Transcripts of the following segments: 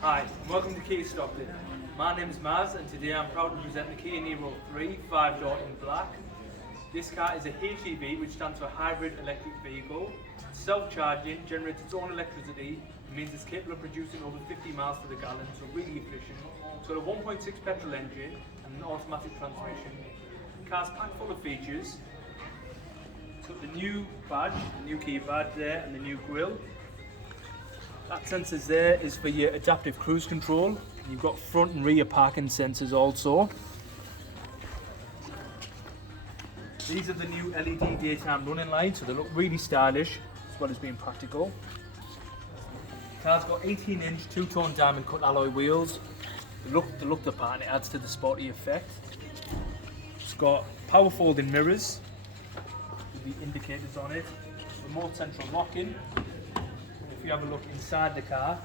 Hi, and welcome to Kia Stockton. My name is Maz and today I'm proud to present the Kia Niro 3 5-door in black. This car is a HEV, which stands for Hybrid Electric Vehicle. It's self-charging, generates its own electricity, and means it's capable of producing over 50 miles to the gallon, so really efficient. It's got a 1.6 petrol engine and an automatic transmission. The car's packed full of features. It's got the new badge, the new Kia badge there, and the new grille. That sensors there is for your adaptive cruise control. You've got front and rear parking sensors also. These are the new LED daytime running lights, so they look really stylish as well as being practical. The car's got 18-inch two-tone diamond cut alloy wheels. They look the part and it adds to the sporty effect. It's got power folding mirrors with the indicators on it, remote central locking. If you have a look inside the car,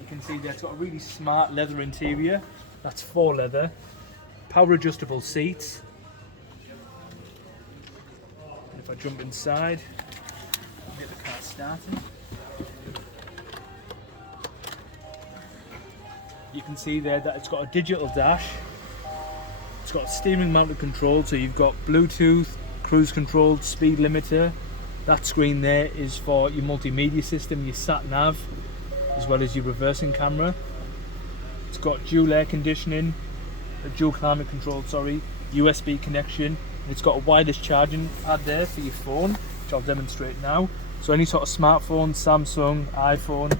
you can see that it's got a really smart leather interior. That's faux leather. Power adjustable seats. And if I jump inside, I'll get the car started. You can see there that it's got a digital dash. It's got a steering mounted control, so you've got Bluetooth, cruise control, speed limiter. That screen there is for your multimedia system, your sat nav, as well as your reversing camera. It's got dual air conditioning, dual climate control, USB connection, and it's got a wireless charging pad there for your phone, which I'll demonstrate now. So any sort of smartphone, Samsung, iPhone,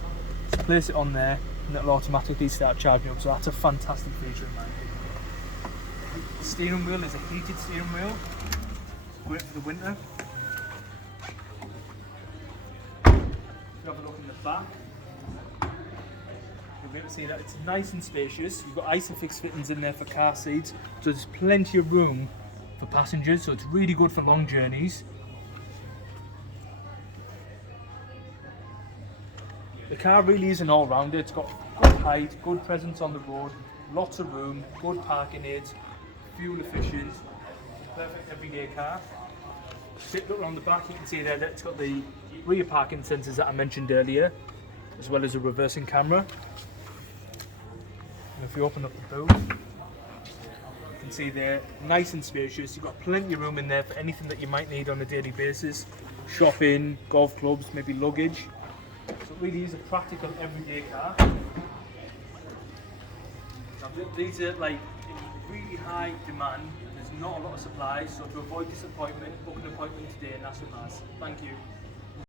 just place it on there and it'll automatically start charging up. So that's a fantastic feature in my opinion. The steering wheel is a heated steering wheel, great for the winter. Have a look in the back. You'll be able to see that it's nice and spacious. You've got Isofix fittings in there for car seats, so there's plenty of room for passengers, so it's really good for long journeys. The car really is an all-rounder. It's got good height, good presence on the road, lots of room, good parking aids, fuel efficient, perfect everyday car. Look around the back, you can see there that it's got the rear parking sensors that I mentioned earlier, as well as a reversing camera. And if we open up the boot, you can see there, nice and spacious. You've got plenty of room in there for anything that you might need on a daily basis. Shopping, golf clubs, maybe luggage. So it really is a practical everyday car. Now, these are like in really high demand. There's not a lot of supply, so to avoid disappointment, book an appointment today and ask for Maz. Thank you.